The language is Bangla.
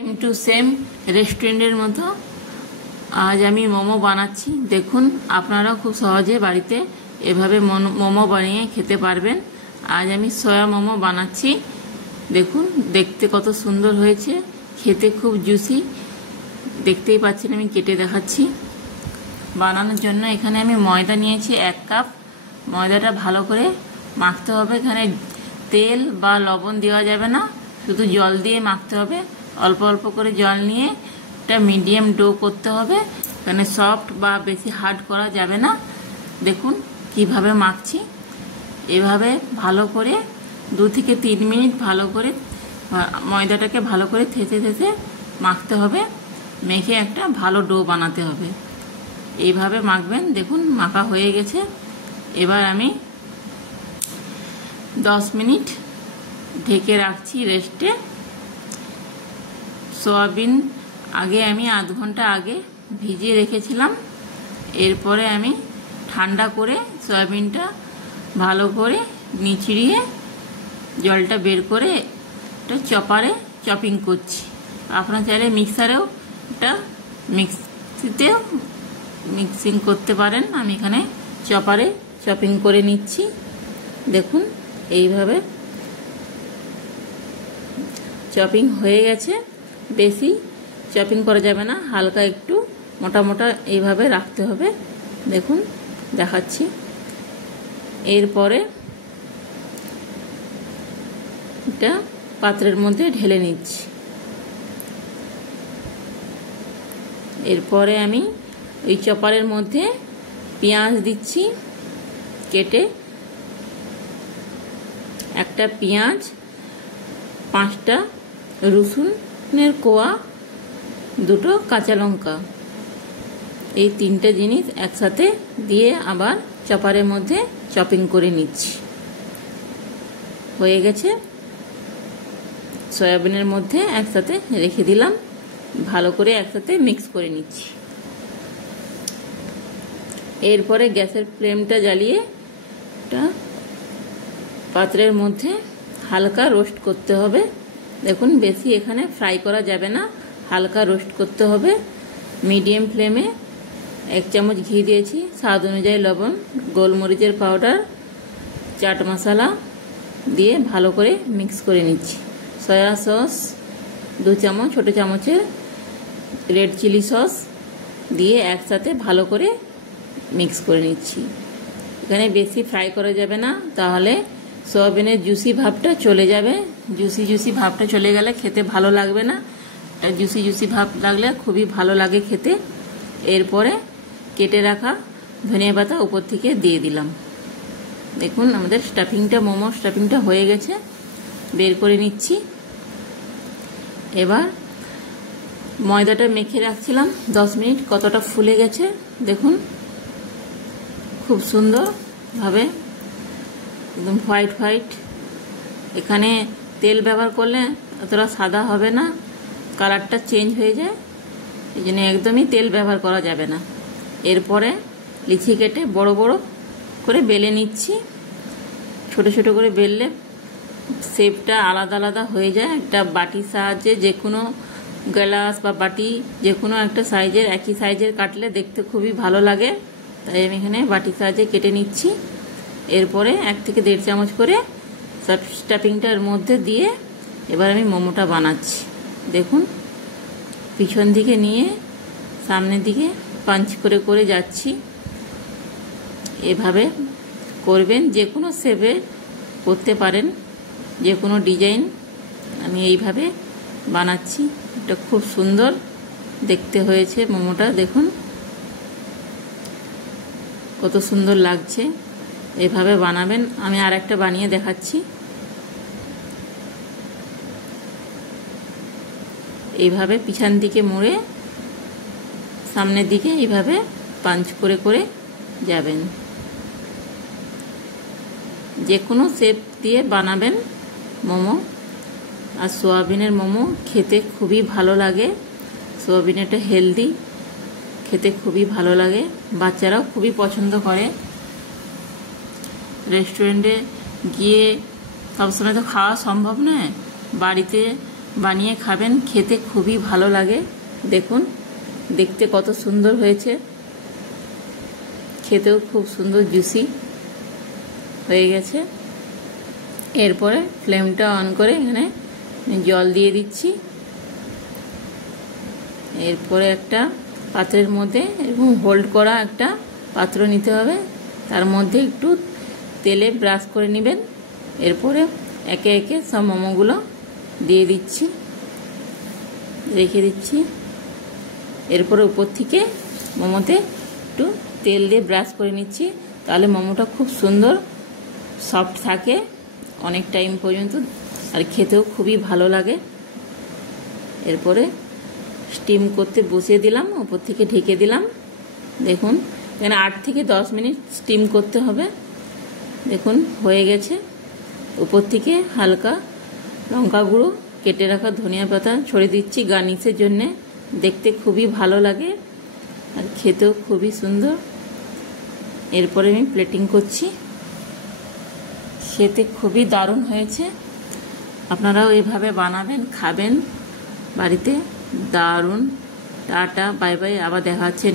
सेम टू सेम रेस्टुरेंटेर मतो आज आमी मोमो बानाচ্ছি। देखुन आपनारा खूब सहजे बाड़ीते एभाবে मोमो बानिয়ে খেতে পারবেন। आज आमी सोया मोमो बानाচ্ছি। देखुन देखते कत सुंदर হয়েছে, খেতে खूब জুসি। দেখতেই পাচ্ছেন আমি কেটে দেখাচ্ছি। বানানোর জন্য এখানে আমি ময়দা নিয়েছি 1 কাপ। ময়দাটা ভালো করে মাখতে হবে। এখানে তেল বা লবণ দেওয়া যাবে না, শুধু জল দিয়ে মাখতে হবে। অল্প অল্প করে জল নিয়ে এটা মিডিয়াম ডো করতে হবে। এখানে সফট বা বেশি হার্ড করা যাবে না। দেখুন কিভাবে মাখছি। এভাবে ভালো করে 2 থেকে 3 মিনিট ভালো করে ময়দাটাকে ভালো করে থেতে থেতে মাখতে হবে। মেখে একটা ভালো ডো বানাতে হবে। এইভাবে মাখবেন। দেখুন মাখা হয়ে গেছে। এবার আমি 10 মিনিট ঢেকে রাখছি রেস্টে। सोयाबिन आगे आमी आध घंटा आगे भिजिए रेखेছিলাম। এরপরে আমি ঠান্ডা করে সয়াবিনটা ভালো করে নিচড়িয়ে জলটা বের করে এটা চপারে চপিং করছি। আপনারা চাইলে মিক্সারেও এটা মিক্সিতেও মিক্সিং করতে পারেন। আমি এখানে চপারে চপিং করে নিচ্ছি। দেখুন এইভাবে চপিং হয়ে গেছে। বেশি চপিং করা যাবে না, হালকা একটু মোটা মোটা এইভাবে রাখতে হবে। দেখুন দেখাচ্ছি। এরপরে এটা পাত্রের মধ্যে ঢেলে নিচ্ছি। এরপরে আমি ওই চপারের মধ্যে পেঁয়াজ দিচ্ছি কেটে। একটা পেঁয়াজ, 5টা রসুনের কোয়া, 2টো কাঁচা লঙ্কা, এই 3টে জিনিস একসাথে দিয়ে আবার চপারের মধ্যে চপিং করে নিচ্ছি। হয়ে গেছে। সয়াবিনের মধ্যে একসাথে রেখে দিলাম। ভালো করে একসাথে মিক্স করে নিচ্ছি। এরপরে গ্যাসের ফ্লেমটা জ্বালিয়ে এটা পাত্রের মধ্যে হালকা রোস্ট করতে হবে। দেখুন বেশি এখানে ফ্রাই করা যাবে না, হালকা রোস্ট করতে হবে। মিডিয়াম ফ্লেমে 1 চামচ ঘি দিয়েছি, স্বাদ অনুযায়ী লবণ, গোলমরিচের পাউডার, চাট মশলা দিয়ে ভালো করে মিক্স করে নিচ্ছি। সয়া সস 2 চামচ, ছোট চামচের রেড চিলি সস দিয়ে একসাথে ভালো করে মিক্স করে নিচ্ছি। এখানে বেশি ফ্রাই করা যাবে না, তাহলে সয়াবিনের জুসি ভাবটা চলে যাবে। জুসি ভাবটা চলে গেলে খেতে ভালো লাগবে না। জুসি ভাব লাগলে খুবই ভালো লাগে খেতে। এরপরে কেটে রাখা ধনিয়া পাতা উপর থেকে দিয়ে দিলাম। দেখুন আমাদের স্টাফিংটা, মোমো স্টাফিংটা হয়ে গেছে। বের করে নিচ্ছি। এবার ময়দাটা মেখে রাখছিলাম 10 মিনিট, কতটা ফুলে গেছে দেখুন। খুব সুন্দরভাবে একদম হোয়াইট হোয়াইট। এখানে তেল ব্যবহার করলে অতটা সাদা হবে না, কালারটা চেঞ্জ হয়ে যায়। এই জন্য একদমই তেল ব্যবহার করা যাবে না। এরপরে লিচি কেটে বড় বড় করে বেলে নিচ্ছি। ছোট ছোট করে বেললে শেপটা আলাদা আলাদা হয়ে যায়। একটা বাটির সাহায্যে, যে কোনো গ্লাস বা বাটি যে কোনো একটা সাইজের, একই সাইজের কাটলে দেখতে খুবই ভালো লাগে। তাই আমি এখানে বাটির সাহায্যে কেটে নিচ্ছি। এরপরে 1 থেকে 1.5 চামচ করে সব স্টাফিংটার মধ্যে দিয়ে এবার আমি মোমোটা বানাচ্ছি। দেখুন পিছন দিকে নিয়ে সামনের দিকে পাঞ্চ করে করে যাচ্ছি। এভাবে করবেন, যে কোনো শেপে করতে পারেন, যে কোনো ডিজাইন। আমি এইভাবে বানাচ্ছি। এটা খুব সুন্দর দেখতে হয়েছে মোমোটা। দেখুন কত সুন্দর লাগছে। এভাবে বানাবেন। আমি আর একটা বানিয়ে দেখাচ্ছি। এইভাবে পিছন দিকে মুড়ে সামনের দিকে এইভাবে পাঞ্চ করে করে যাবেন। যে কোনো শেপ দিয়ে বানাবেন মোমো। আর সোয়াবিনের মোমো খেতে খুবই ভালো লাগে। সোয়াবিনটা হেলদি, খেতে খুবই ভালো লাগে। বাচ্চারাও খুবই পছন্দ করে। রেস্টুরেন্টে গিয়ে সবসময় তো খাওয়া সম্ভব নয়। বাড়িতে বানিয়ে খাবেন, খেতে খুবই ভালো লাগে। দেখুন দেখতে কত সুন্দর হয়েছে, খেতেও খুব সুন্দর জুসি হয়ে গেছে। এরপরে ফ্লেমটা অন করে এখানে জল দিয়ে দিচ্ছি। এরপরে একটা পাত্রের মধ্যে এবং হোল্ড করা একটা পাত্র নিতে হবে, তার মধ্যে একটু তেলে ব্রাশ করে নেবেন। এরপরে একে একে সব মোমোগুলো দিয়ে দিচ্ছি, রেখে দিচ্ছি। এরপরে উপর থেকে মোমোতে একটু তেল দিয়ে ব্রাশ করে নিচ্ছি, তাহলে মোমোটা খুব সুন্দর সফট থাকে অনেক টাইম পর্যন্ত, আর খেতেও খুবই ভালো লাগে। এরপরে স্টিম করতে বসিয়ে দিলাম, উপর থেকে ঢেকে দিলাম। দেখুন এখানে 8 থেকে 10 মিনিট স্টিম করতে হবে। দেখুন হয়ে গেছে। উপর থেকে হালকা লঙ্কা গুঁড়ো, কেটে রাখা ধনিয়া পাতা ছড়িয়ে দিচ্ছি গার্নিশের জন্যে। দেখতে খুবই ভালো লাগে আর খেতেও খুবই সুন্দর। এরপরে আমি প্লেটিং করছি। খেতে খুবই দারুণ হয়েছে, আপনারাও এভাবে বানাবেন, খাবেন বাড়িতে। দারুণ। টাটা, বাই বাই, আবার দেখা হচ্ছে।